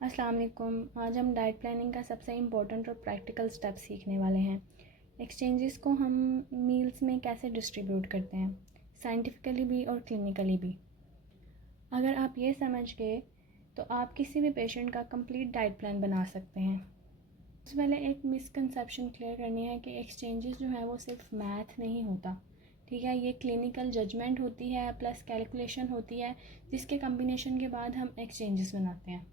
अस्सलाम वालेकुम। आज हम डाइट प्लानिंग का सबसे इम्पोर्टेंट और प्रैक्टिकल स्टेप सीखने वाले हैं। एक्सचेंजेस को हम मील्स में कैसे डिस्ट्रीब्यूट करते हैं, साइंटिफिकली भी और क्लिनिकली भी। अगर आप ये समझ गए तो आप किसी भी पेशेंट का कंप्लीट डाइट प्लान बना सकते हैं। सबसे पहले एक मिसकंसेप्शन क्लियर करनी है कि एक्सचेंजेस जो है वो सिर्फ मैथ नहीं होता, ठीक है। ये क्लिनिकल जजमेंट होती है प्लस कैलकुलेशन होती है, जिसके कम्बिनेशन के बाद हम एक्सचेंजेस बनाते हैं।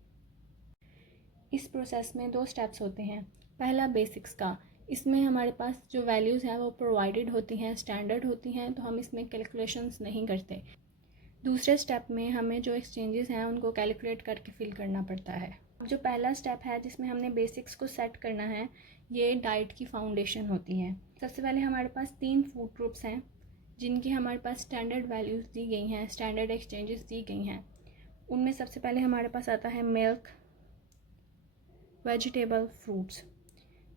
इस प्रोसेस में 2 स्टेप्स होते हैं। पहला बेसिक्स का, इसमें हमारे पास जो वैल्यूज़ हैं वो प्रोवाइडेड होती हैं, स्टैंडर्ड होती हैं, तो हम इसमें कैलकुलेशंस नहीं करते। दूसरे स्टेप में हमें जो एक्सचेंजेस हैं उनको कैलकुलेट करके फिल करना पड़ता है। अब जो पहला स्टेप है जिसमें हमने बेसिक्स को सेट करना है, ये डाइट की फाउंडेशन होती है। सबसे पहले हमारे पास 3 फूड ग्रुप्स हैं जिनकी हमारे पास स्टैंडर्ड वैल्यूज़ दी गई हैं, स्टैंडर्ड एक्सचेंजेस दी गई हैं। उनमें सबसे पहले हमारे पास आता है मिल्क, वेजिटेबल, फ्रूट्स,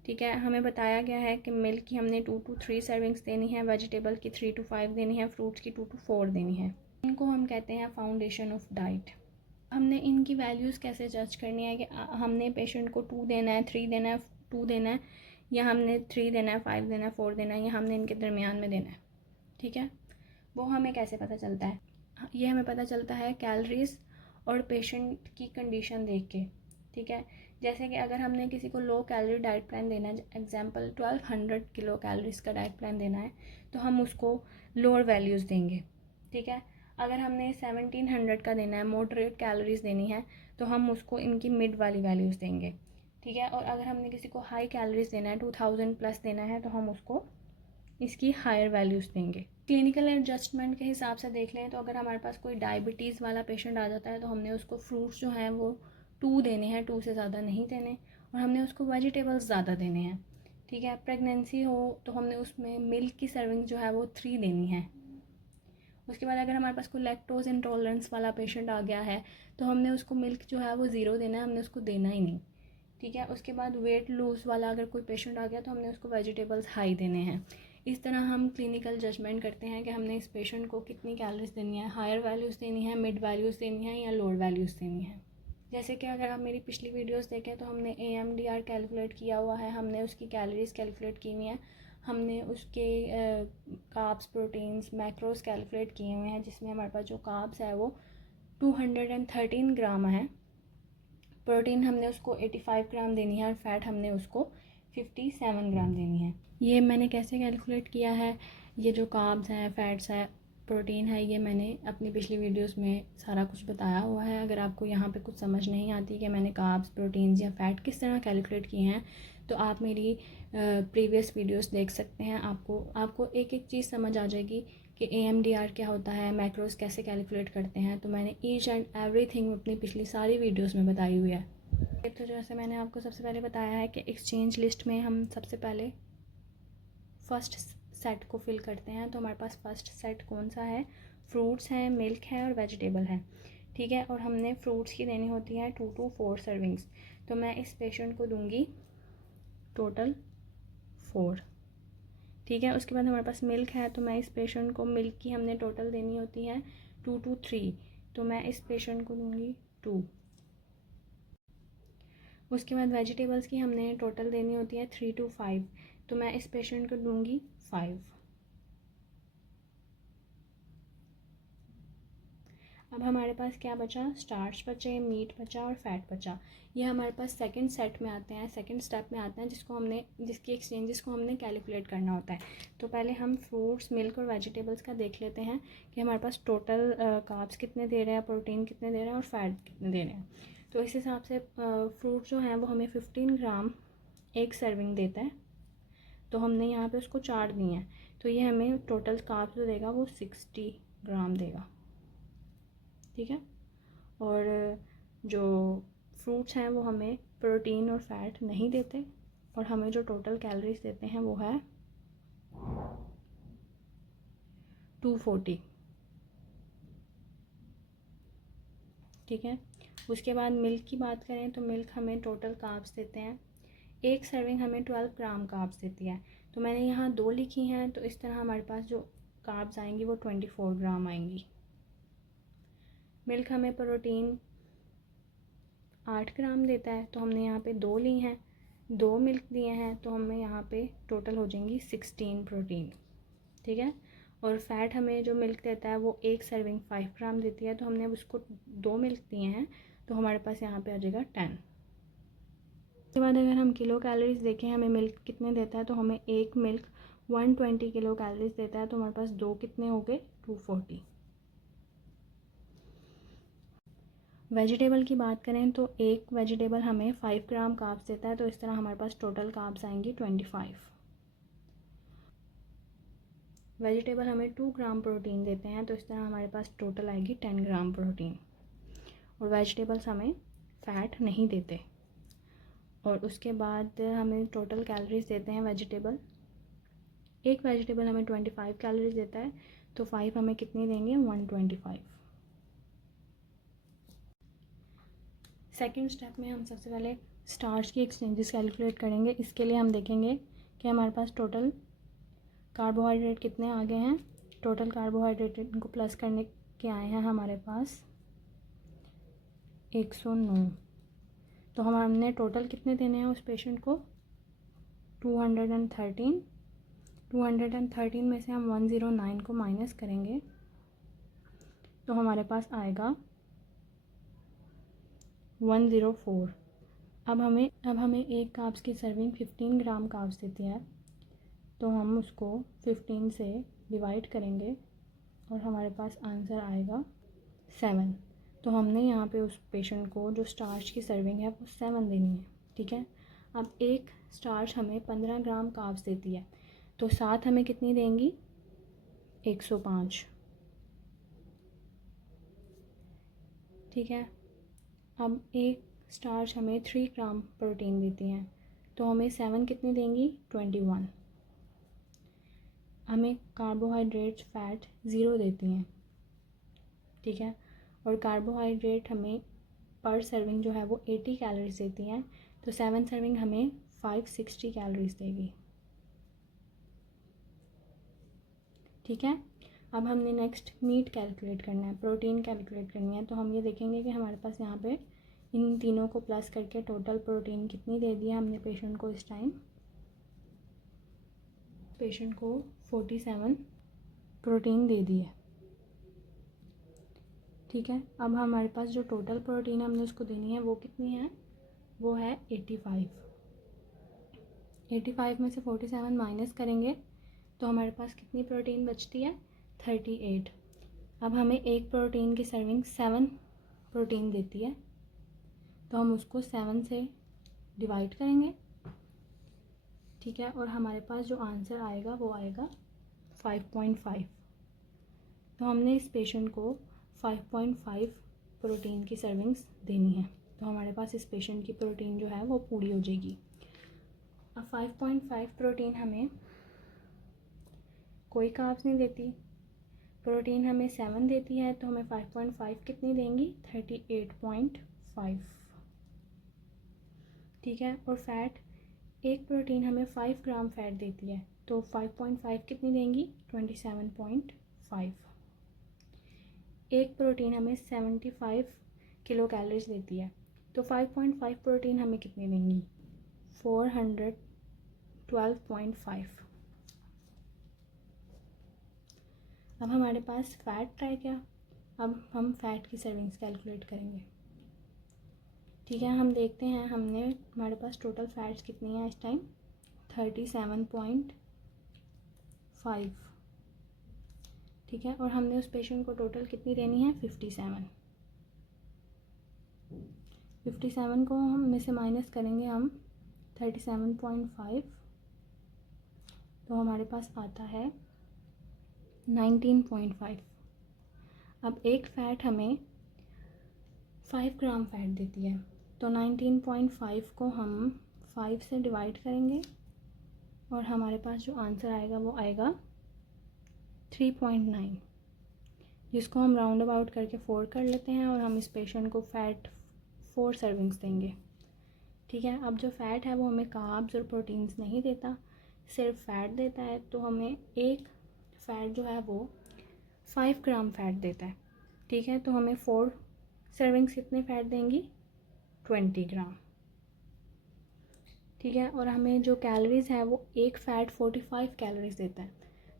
ठीक है। हमें बताया गया है कि मिल्क की हमने 2 to 3 सर्विंग्स देनी है, वेजिटेबल की 3 to 5 देनी है, फ्रूट्स की 2 to 4 देनी है। इनको हम कहते हैं फाउंडेशन ऑफ डाइट। हमने इनकी वैल्यूज़ कैसे जज करनी है कि हमने पेशेंट को 2 देना है, 3 देना है, 2 देना है, या हमने 3 देना है, 5 देना है, 4 देना है, या हमने इनके दरमियान में देना है, ठीक है। वो हमें कैसे पता चलता है? ये हमें पता चलता है कैलोरीज और पेशेंट की कंडीशन देख के, ठीक है। जैसे कि अगर हमने किसी को लो कैलोरी डाइट प्लान देना है, एग्जांपल 1200 किलो कैलोरीज का डाइट प्लान देना है, तो हम उसको लोअर वैल्यूज़ देंगे, ठीक है। अगर हमने 1700 का देना है, मॉडरेट कैलोरीज देनी है, तो हम उसको इनकी मिड वाली वैल्यूज़ देंगे, ठीक है। और अगर हमने किसी को हाई कैलोरीज देना है, 2000 प्लस देना है, तो हम उसको इसकी हायर वैल्यूज़ देंगे। क्लिनिकल एडजस्टमेंट के हिसाब से देख लें तो अगर हमारे पास कोई डायबिटीज़ वाला पेशेंट आ जाता है तो हमने उसको फ्रूट्स जो हैं वो 2 देने हैं, 2 से ज़्यादा नहीं देने, और हमने उसको वेजिटेबल्स ज़्यादा देने हैं, ठीक है। प्रेगनेंसी हो तो हमने उसमें मिल्क की सर्विंग जो है वो 3 देनी है। उसके बाद अगर हमारे पास कोई लैक्टोज इंटॉलरेंस वाला पेशेंट आ गया है तो हमने उसको मिल्क जो है वो 0 देना है, हमने उसको देना ही नहीं, ठीक है। उसके बाद वेट लूज़ वाला अगर कोई पेशेंट आ गया तो हमने उसको वेजिटेबल्स हाई देने हैं। इस तरह हम क्लिनिकल जजमेंट करते हैं कि हमने इस पेशेंट को कितनी कैलोरीज देनी है, हायर वैल्यूज़ देनी है, मिड वैल्यूज़ देनी है, या लोअर वैल्यूज़ देनी है। जैसे कि अगर आप मेरी पिछली वीडियोस देखें तो हमने AMDR कैलकुलेट किया हुआ है, हमने उसकी कैलोरीज कैलकुलेट की हुई हैं, हमने उसके कार्ब्स, प्रोटीन्स, मैक्रोज कैलकुलेट किए हुए हैं, जिसमें हमारे पास जो कार्ब्स है वो 213 ग्राम है, प्रोटीन हमने उसको 85 ग्राम देनी है, और फैट हमने उसको 57 ग्राम देनी है। ये मैंने कैसे कैलकुलेट किया है, ये जो कार्ब्स हैं, फैट्स है, प्रोटीन है, ये मैंने अपनी पिछली वीडियोस में सारा कुछ बताया हुआ है। अगर आपको यहाँ पे कुछ समझ नहीं आती कि मैंने कार्ब्स, प्रोटीन्स या फ़ैट किस तरह कैलकुलेट किए हैं, तो आप मेरी प्रीवियस वीडियोस देख सकते हैं। आपको एक एक चीज़ समझ आ जाएगी कि AMDR क्या होता है, मैक्रोज कैसे कैलकुलेट करते हैं। तो मैंने ईच एंड एवरीथिंग अपनी पिछली सारी वीडियोस में बताई हुई है। तो जैसे मैंने आपको सबसे पहले बताया है कि एक्सचेंज लिस्ट में हम सबसे पहले फ़र्स्ट सेट को फिल करते हैं। तो हमारे पास फ़र्स्ट सेट कौन सा है? फ्रूट्स हैं, मिल्क है और वेजिटेबल है, ठीक है। और हमने फ्रूट्स की देनी होती है 2 to 4 सर्विंग्स। तो मैं इस पेशेंट को दूंगी टोटल 4, ठीक है। उसके बाद हमारे पास मिल्क है, तो मैं इस पेशेंट को मिल्क की हमने टोटल देनी होती है 2 to 3, तो मैं इस पेशेंट को दूंगी 2। उसके बाद वेजिटेबल्स की हमने टोटल देनी होती है 3 to 5, तो मैं इस पेशेंट को दूंगी 5। अब हमारे पास क्या बचा? स्टार्च बचे, मीट बचा और फैट बचा। ये हमारे पास सेकंड सेट में आते हैं, सेकंड स्टेप में आते हैं, जिसकी एक्सचेंजेस को हमने कैलकुलेट करना होता है। तो पहले हम फ्रूट्स, मिल्क और वेजिटेबल्स का देख लेते हैं कि हमारे पास टोटल कार्ब्स कितने दे रहे हैं, प्रोटीन कितने दे रहे हैं और फैट कितने दे रहे हैं। तो इस हिसाब से फ्रूट जो हैं वो हमें 15 ग्राम एक सर्विंग देता है, तो हमने यहाँ पे उसको 4 दिए हैं, तो ये हमें टोटल कार्ब्स जो देगा वो 60 ग्राम देगा, ठीक है। और जो फ्रूट्स हैं वो हमें प्रोटीन और फैट नहीं देते, और हमें जो टोटल कैलोरीज देते हैं वो है 240, ठीक है। उसके बाद मिल्क की बात करें तो मिल्क हमें टोटल कार्ब्स देते हैं, एक सर्विंग हमें 12 ग्राम कार्ब्स देती है। तो मैंने यहाँ 2 लिखी हैं, तो इस तरह हमारे पास जो कार्ब्स आएंगी वो 24 ग्राम आएंगी। मिल्क हमें प्रोटीन 8 ग्राम देता है, तो हमने यहाँ पे 2 ली हैं, 2 मिल्क दिए हैं, तो हमें यहाँ पे टोटल हो जाएंगी 16 प्रोटीन, ठीक है। और फ़ैट हमें जो मिल्क देता है वो 1 सर्विंग 5 ग्राम देती है, तो हमने अब उसको 2 मिल्क दिए हैं, तो हमारे पास यहाँ पे आ जाएगा 10। उसके बाद अगर हम किलो कैलोरीज देखें हमें मिल्क कितने देता है, तो हमें एक मिल्क 120 किलो कैलोरीज देता है, तो हमारे पास 2 कितने हो गए 240। वेजिटेबल की बात करें तो एक वेजिटेबल हमें 5 ग्राम कार्ब्स देता है, तो इस तरह हमारे पास टोटल कार्ब्स आएंगी 25। वेजिटेबल हमें 2 ग्राम प्रोटीन देते हैं, तो इस तरह हमारे पास टोटल आएगी 10 ग्राम प्रोटीन। और वेजिटेबल्स हमें फ़ैट नहीं देते। और उसके बाद हमें टोटल कैलोरीज देते हैं वेजिटेबल, एक वेजिटेबल हमें 25 कैलोरीज देता है, तो 5 हमें कितनी देंगे 125। सेकेंड स्टेप में हम सबसे पहले स्टार्च की एक्सचेंजेस कैलकुलेट करेंगे। इसके लिए हम देखेंगे कि हमारे पास टोटल कार्बोहाइड्रेट कितने आ गए हैं। टोटल कार्बोहाइड्रेट को प्लस करने के आए हैं हमारे पास 109। तो हमने टोटल कितने देने हैं उस पेशेंट को 213। 213 में से हम 109 को माइनस करेंगे तो हमारे पास आएगा 104। अब हमें एक कार्ब्स की सर्विंग 15 ग्राम कार्ब्स देती है, तो हम उसको 15 से डिवाइड करेंगे और हमारे पास आंसर आएगा 7। तो हमने यहाँ पे उस पेशेंट को जो स्टार्च की सर्विंग है वो 7 देनी है, ठीक है। अब एक स्टार्च हमें 15 ग्राम कार्ब्स देती है, तो 7 हमें कितनी देंगी 105, ठीक है। अब एक स्टार्च हमें 3 ग्राम प्रोटीन देती हैं, तो हमें 7 कितनी देंगी 21। हमें कार्बोहाइड्रेट फ़ैट 0 देती हैं, ठीक है। और कार्बोहाइड्रेट हमें पर सर्विंग जो है वो 80 कैलोरीज देती हैं, तो 7 सर्विंग हमें 560 कैलोरीज देगी, ठीक है। अब हमने नेक्स्ट मीट कैलकुलेट करना है, प्रोटीन कैलकुलेट करनी है। तो हम ये देखेंगे कि हमारे पास यहाँ पे इन तीनों को प्लस करके टोटल प्रोटीन कितनी दे दी है हमने पेशेंट को। इस टाइम पेशेंट को 47 प्रोटीन दे दी है, ठीक है। अब हमारे पास जो टोटल प्रोटीन हमने उसको देनी है वो कितनी है, वो है 85। 85 में से 47 माइनस करेंगे तो हमारे पास कितनी प्रोटीन बचती है 38। अब हमें एक प्रोटीन की सर्विंग 7 प्रोटीन देती है, तो हम उसको 7 से डिवाइड करेंगे, ठीक है। और हमारे पास जो आंसर आएगा वो आएगा 5.5। तो हमने इस पेशेंट को 5.5 प्रोटीन की सर्विंग्स देनी है, तो हमारे पास इस पेशेंट की प्रोटीन जो है वो पूरी हो जाएगी। अब 5.5 प्रोटीन हमें कोई कार्ब्स नहीं देती, प्रोटीन हमें 7 देती है, तो हमें 5.5 कितनी देंगी 38.5, ठीक है। और फ़ैट एक प्रोटीन हमें 5 ग्राम फ़ैट देती है, तो 5.5 कितनी देंगी 27.5। एक प्रोटीन हमें 75 किलो कैलोरीज देती है, तो 5.5 प्रोटीन हमें कितनी देंगी 412.5। अब हमारे पास फ़ैट रह गया, अब हम फ़ैट की सर्विंग्स कैलकुलेट करेंगे, ठीक है। हम देखते हैं हमारे पास टोटल फ़ैट्स कितनी है इस टाइम 37.5, ठीक है। और हमने उस पेशेंट को टोटल कितनी देनी है 57। 57 को हम में से माइनस करेंगे हम 37.5, तो हमारे पास आता है 19.5। अब एक फ़ैट हमें 5 ग्राम फ़ैट देती है, तो 19.5 को हम 5 से डिवाइड करेंगे और हमारे पास जो आंसर आएगा वो आएगा 3.9, जिसको हम राउंड अबाउट करके 4 कर लेते हैं और हम इस पेशेंट को फ़ैट 4 सर्विंग्स देंगे, ठीक है। अब जो फ़ैट है वो हमें कार्ब्स और प्रोटीन्स नहीं देता, सिर्फ फ़ैट देता है, तो हमें एक फ़ैट जो है वो 5 ग्राम फ़ैट देता है, ठीक है। तो हमें 4 सर्विंग्स कितने फ़ैट देंगी 20 ग्राम, ठीक है। और हमें जो कैलोरीज़ है वो एक फ़ैट 45 कैलोरीज़ देता है।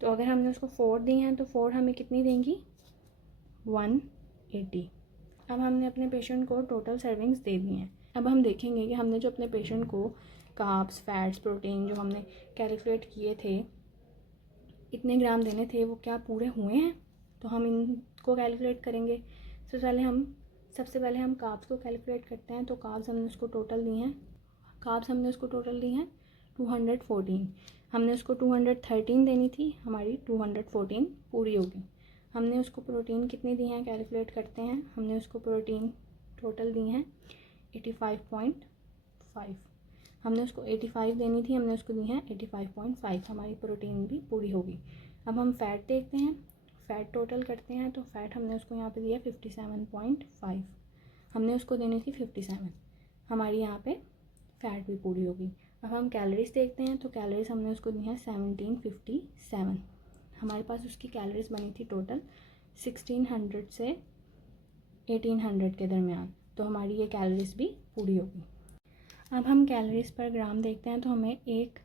तो अगर हमने उसको 4 दी हैं तो 4 हमें कितनी देंगी, 180। अब हमने अपने पेशेंट को टोटल सर्विंग्स दे दी हैं। अब हम देखेंगे कि हमने जो अपने पेशेंट को कार्ब्स, फैट्स, प्रोटीन जो हमने कैलकुलेट किए थे, इतने ग्राम देने थे, वो क्या पूरे हुए हैं। तो हम इनको कैलकुलेट करेंगे। सबसे पहले हम कार्ब्स को कैलकुलेट करते हैं। तो कार्ब्स हमने उसको टोटल दी हैं 214। हमने उसको 213 देनी थी, हमारी 214 पूरी होगी। हमने उसको प्रोटीन कितनी दी हैं कैलकुलेट करते हैं। हमने उसको प्रोटीन टोटल दी हैं 85.5। हमने उसको 85 देनी थी, हमने उसको दी हैं 85.5, हमारी प्रोटीन भी पूरी होगी। अब हम फ़ैट देखते हैं, फ़ैट टोटल करते हैं। तो फ़ैट हमने उसको यहाँ पे दिया 57.5, हमने उसको देनी थी 57, हमारी यहाँ पे फ़ैट भी पूरी होगी। अब हम कैलोरीज़ देखते हैं। तो कैलोरीज़ हमने उसको दी हैं 1757, हमारे पास उसकी कैलोरीज़ बनी थी टोटल 1600 से 1800 के दरमियान। तो हमारी ये कैलोरीज़ भी पूरी होगी। अब हम कैलोरीज़ पर ग्राम देखते हैं। तो हमें 1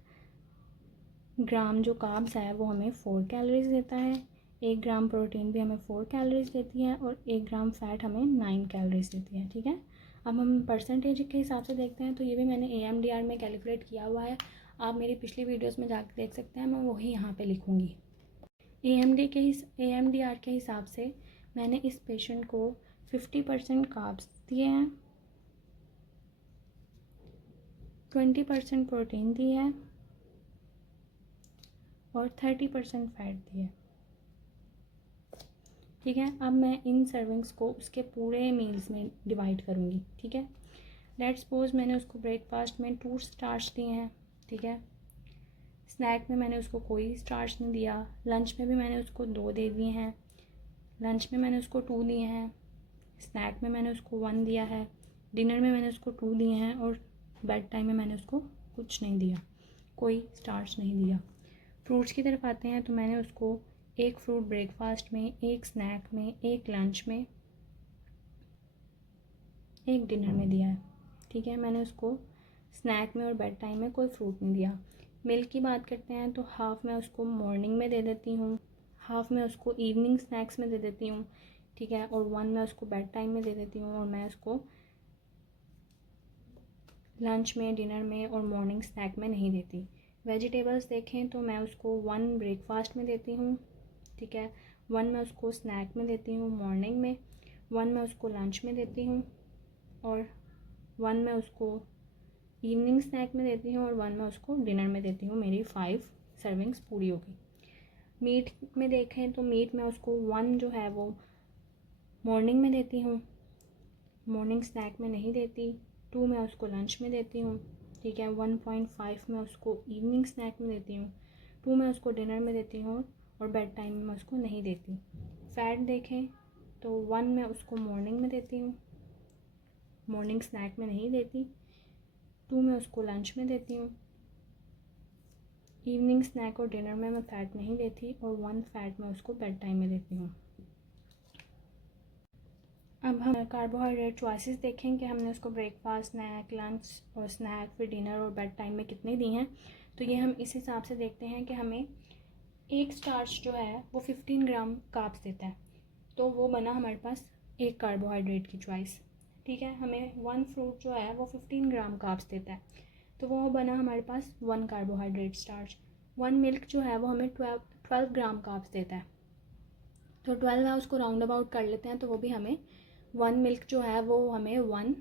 ग्राम जो कार्ब्स है वो हमें 4 कैलोरीज़ देता है, 1 ग्राम प्रोटीन भी हमें 4 कैलोरीज़ देती है, और 1 ग्राम फ़ैट हमें 9 कैलोरीज़ देती है, ठीक है। अब हम परसेंटेज के हिसाब से देखते हैं। तो ये भी मैंने AMDR में कैलकुलेट किया हुआ है, आप मेरी पिछली वीडियोस में जाकर देख सकते हैं, मैं वही यहाँ पे लिखूँगी। AMDR के हिसाब से मैंने इस पेशेंट को 50% कार्ब्स दिए हैं, 20% प्रोटीन दी है, और 30% फ़ैट दी है, ठीक है। अब मैं इन सर्विंग्स को उसके पूरे मील्स में डिवाइड करूँगी, ठीक है। लेट्स सपोज मैंने उसको ब्रेकफास्ट में 2 स्टार्च दिए हैं, ठीक है। स्नैक में मैंने उसको कोई स्टार्च नहीं दिया, लंच में भी मैंने उसको 2 दे दिए हैं, लंच में मैंने उसको 2 दिए हैं, स्नैक में मैंने उसको 1 दिया है, डिनर में मैंने उसको 2 दिए हैं, और बेड टाइम में मैंने उसको कुछ नहीं दिया, कोई स्टार्च नहीं दिया। फ्रूट्स की तरफ आते हैं। तो मैंने उसको 1 फ्रूट ब्रेकफास्ट में, 1 स्नैक में, 1 लंच में, 1 डिनर में दिया है, ठीक है। मैंने उसको स्नैक में और बेड टाइम में कोई फ्रूट नहीं दिया। मिल्क की बात करते हैं। तो हाफ़ मैं उसको मॉर्निंग में दे देती हूँ, हाफ़ मैं उसको इवनिंग स्नैक्स में दे देती हूँ, ठीक है, और 1 मैं उसको बेड टाइम में दे देती हूँ, और मैं उसको लंच में, डिनर में और मॉर्निंग स्नैक में नहीं देती। वेजिटेबल्स देखें तो मैं उसको 1 ब्रेकफास्ट में देती हूँ, ठीक है, 1 मैं उसको स्नैक में देती हूँ मॉर्निंग में, 1 मैं उसको लंच में देती हूँ, और 1 मैं उसको इवनिंग स्नैक में देती हूँ, और 1 मैं उसको डिनर में देती हूँ। मेरी 5 सर्विंग्स पूरी होगी। मीट में देखें तो मीट में उसको 1 जो है वो मॉर्निंग में देती हूँ, मॉर्निंग स्नैक में नहीं देती, 2 मैं उसको लंच में देती हूँ, ठीक है, 1.5 मैं उसको इवनिंग स्नैक में देती हूँ, 2 मैं उसको डिनर में देती हूँ, और बेड टाइम में मैं उसको नहीं देती। फ़ैट देखें तो 1 मैं उसको मॉर्निंग में देती हूँ, मॉर्निंग स्नैक में नहीं देती, 2 मैं उसको लंच में देती हूँ, इवनिंग स्नैक और डिनर में मैं फ़ैट नहीं देती, और 1 फ़ैट मैं उसको बेड टाइम में देती हूँ। अब हम कार्बोहाइड्रेट चॉइसेस देखें कि हमने उसको ब्रेकफास्ट, स्नैक, लंच और स्नैक, फिर डिनर और बेड टाइम में कितने दी हैं। तो ये हम इस हिसाब से देखते हैं कि हमें एक स्टार्च जो है वो 15 ग्राम कार्ब्स देता है, तो वो बना हमारे पास एक कार्बोहाइड्रेट की चॉइस, ठीक है। हमें 1 फ्रूट जो है वो 15 ग्राम कार्ब्स देता है, तो वो बना हमारे पास 1 कार्बोहाइड्रेट स्टार्च। 1 मिल्क जो है वो हमें 12 ग्राम कार्ब्स देता है, तो 12 है उसको राउंड अबाउट कर लेते हैं, तो वो भी हमें 1 मिल्क जो है वो हमें 1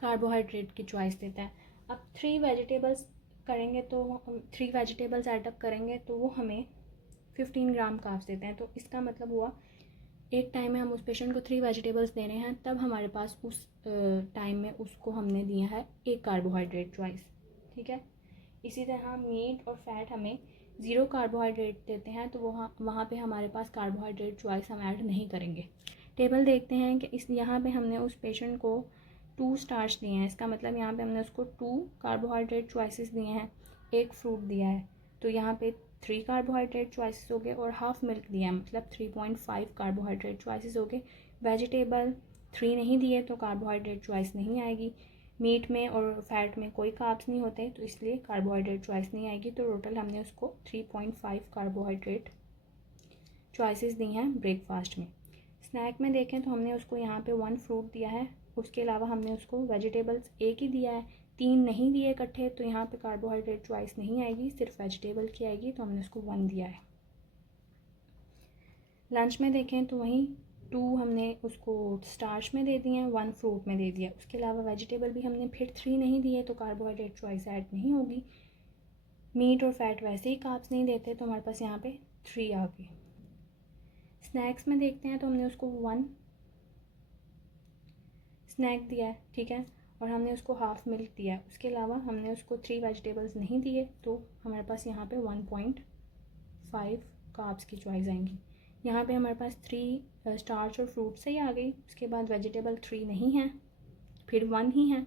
कार्बोहाइड्रेट की चॉइस देता है। अब 3 वेजिटेबल्स करेंगे तो 3 वेजिटेबल्स ऐडअप करेंगे तो वो हमें 15 ग्राम कार्ब्स देते हैं। तो इसका मतलब हुआ एक टाइम में हम उस पेशेंट को 3 वेजिटेबल्स दे रहे हैं, तब हमारे पास उस टाइम में उसको हमने दिया है एक कार्बोहाइड्रेट चॉइस, ठीक है। इसी तरह मीट और फैट हमें 0 कार्बोहाइड्रेट देते हैं, तो वहाँ पे हमारे पास कार्बोहाइड्रेट चॉइस हम ऐड नहीं करेंगे। टेबल देखते हैं कि इस यहाँ पे हमने उस पेशेंट को 2 स्टार्च दिए हैं, इसका मतलब यहाँ पे हमने उसको 2 कार्बोहाइड्रेट चॉइसेस दिए हैं, 1 फ्रूट दिया है, तो यहाँ पे 3 कार्बोहाइड्रेट चॉइसेस हो गए, और हाफ मिल्क दिया है, मतलब 3.5 कार्बोहाइड्रेट चॉइसेस हो गए। वेजिटेबल 3 नहीं दिए तो कार्बोहाइड्रेट चॉइस नहीं आएगी। मीट में और फैट में कोई कार्ब्स नहीं होते तो इसलिए कार्बोहाइड्रेट चॉइस नहीं आएगी। तो टोटल हमने उसको 3.5 कार्बोहाइड्रेट चॉइसेस दी हैं ब्रेकफास्ट में। स्नैक में देखें तो हमने उसको यहाँ पे 1 फ्रूट दिया है, उसके अलावा हमने उसको वेजिटेबल्स 1 ही दिया है, 3 नहीं दिए इकट्ठे, तो यहाँ पे कार्बोहाइड्रेट चॉइस नहीं आएगी, सिर्फ वेजिटेबल की आएगी, तो हमने उसको 1 दिया है। लंच में देखें तो वहीं 2 हमने उसको स्टार्च में दे दिए हैं, 1 फ्रूट में दे दिया, उसके अलावा वेजिटेबल भी हमने फिर 3 नहीं दिए तो कार्बोहाइड्रेट चॉइस ऐड नहीं होगी। मीट और फैट वैसे ही कार्ब्स नहीं देते तो हमारे पास यहाँ पे 3 आ गई। स्नैक्स में देखते हैं तो हमने उसको 1 स्नैक दिया है, ठीक है, और हमने उसको हाफ़ मिल्क दिया है, उसके अलावा हमने उसको 3 वेजिटेबल्स नहीं दिए तो हमारे पास यहाँ पे 1.5 कार्ब्स की चॉइस आएंगी। यहाँ पे हमारे पास 3 स्टार्च और फ्रूट से ही आ गई, उसके बाद वेजिटेबल 3 नहीं है, फिर 1 ही है,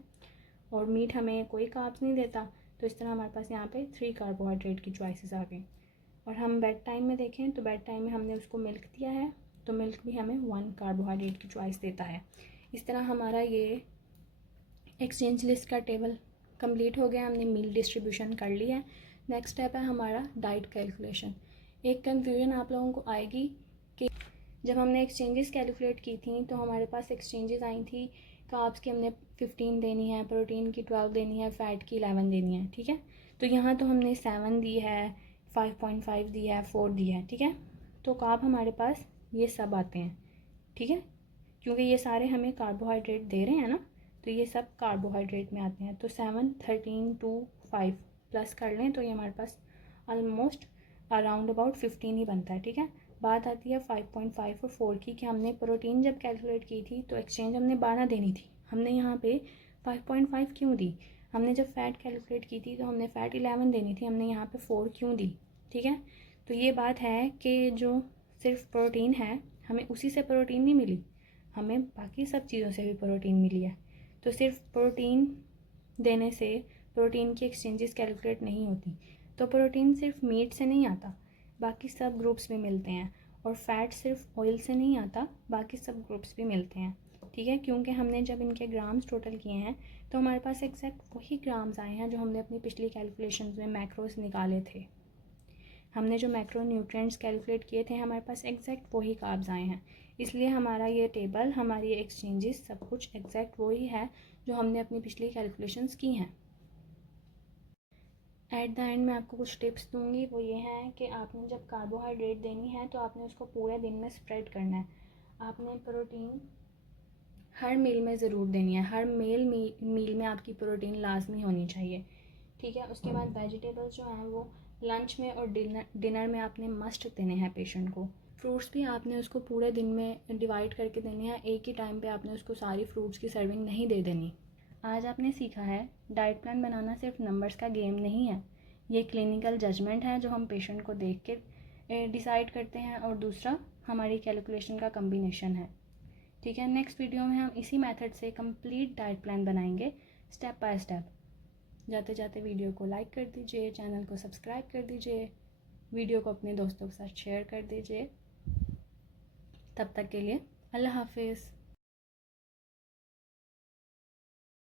और मीट हमें कोई कार्ब्स नहीं देता, तो इस तरह हमारे पास यहाँ पे 3 कार्बोहाइड्रेट की चॉइसेस आ गई। और हम बेड टाइम में देखें तो बेड टाइम में हमने उसको मिल्क दिया है, तो मिल्क भी हमें 1 कार्बोहाइड्रेट की चॉइस देता है। इस तरह हमारा ये एक्सचेंज लिस्ट का टेबल कंप्लीट हो गया, हमने मील डिस्ट्रीब्यूशन कर लिया है। नेक्स्ट स्टेप है हमारा डाइट कैलकुलेशन। एक कन्फ्यूजन आप लोगों को आएगी कि जब हमने एक्सचेंजेस कैलकुलेट की थी तो हमारे पास एक्सचेंजेस आई थी, कार्ब्स की हमने 15 देनी है, प्रोटीन की 12 देनी है, फ़ैट की 11 देनी है, ठीक है। तो यहाँ तो हमने 7 दी है, 5.5 दी है, 4 दी है, ठीक है। तो कार्ब हमारे पास ये सब आते हैं, ठीक है, क्योंकि ये सारे हमें कार्बोहाइड्रेट दे रहे हैं ना, तो ये सब कार्बोहाइड्रेट में आते हैं। तो 7, 13, 2, 5 प्लस कर लें तो ये हमारे पास ऑलमोस्ट अराउंड अबाउट 15 ही बनता है, ठीक है। बात आती है 5.5 और 4 की, कि हमने प्रोटीन जब कैलकुलेट की थी तो एक्सचेंज हमने 12 देनी थी, हमने यहाँ पे 5.5 क्यों दी। हमने जब फ़ैट कैलकुलेट की थी तो हमने फ़ैट 11 देनी थी, हमने यहाँ पे 4 क्यों दी, ठीक है। तो ये बात है कि जो सिर्फ प्रोटीन है हमें उसी से प्रोटीन नहीं मिली, हमें बाकी सब चीज़ों से भी प्रोटीन मिली है। तो सिर्फ प्रोटीन देने से प्रोटीन की एक्सचेंजेस कैलकुलेट नहीं होती। तो प्रोटीन सिर्फ मीट से नहीं आता, बाकी सब ग्रुप्स भी मिलते हैं, और फैट सिर्फ ऑयल से नहीं आता, बाकी सब ग्रुप्स भी मिलते हैं, ठीक है। क्योंकि हमने जब इनके ग्राम्स टोटल किए हैं तो हमारे पास एग्जैक्ट वही ग्राम्स आए हैं जो हमने अपनी पिछली कैलकुलेशन में मैक्रोस निकाले थे। हमने जो मैक्रो न्यूट्रिएंट्स कैलकुलेट किए थे हमारे पास एग्जैक्ट वही कार्ब्स आए हैं, इसलिए हमारा ये टेबल, हमारी एक्सचेंजेस, सब कुछ एग्जैक्ट वही है जो हमने अपनी पिछली कैलकुलेशंस की हैं। एट द एंड मैं आपको कुछ टिप्स दूंगी, वो ये हैं कि आपने जब कार्बोहाइड्रेट देनी है तो आपने उसको पूरे दिन में स्प्रेड करना है। आपने प्रोटीन हर मील में ज़रूर देनी है, हर मील में आपकी प्रोटीन लाजमी होनी चाहिए, ठीक है। उसके बाद वेजिटेबल्स जो हैं वो लंच में और डिनर में आपने मस्ट देने हैं पेशेंट को। फ्रूट्स भी आपने उसको पूरे दिन में डिवाइड करके देने हैं, एक ही टाइम पे आपने उसको सारी फ्रूट्स की सर्विंग नहीं दे देनी। आज आपने सीखा है डाइट प्लान बनाना सिर्फ नंबर्स का गेम नहीं है, ये क्लिनिकल जजमेंट है जो हम पेशेंट को देख के डिसाइड करते हैं, और दूसरा हमारी कैलकुलेशन का कम्बिनेशन है, ठीक है। नेक्स्ट वीडियो में हम इसी मेथड से कंप्लीट डाइट प्लान बनाएंगे स्टेप बाय स्टेप। जाते जाते वीडियो को लाइक कर दीजिए, चैनल को सब्सक्राइब कर दीजिए, वीडियो को अपने दोस्तों के साथ शेयर कर दीजिए। तब तक के लिए अल्लाह हाफिज़।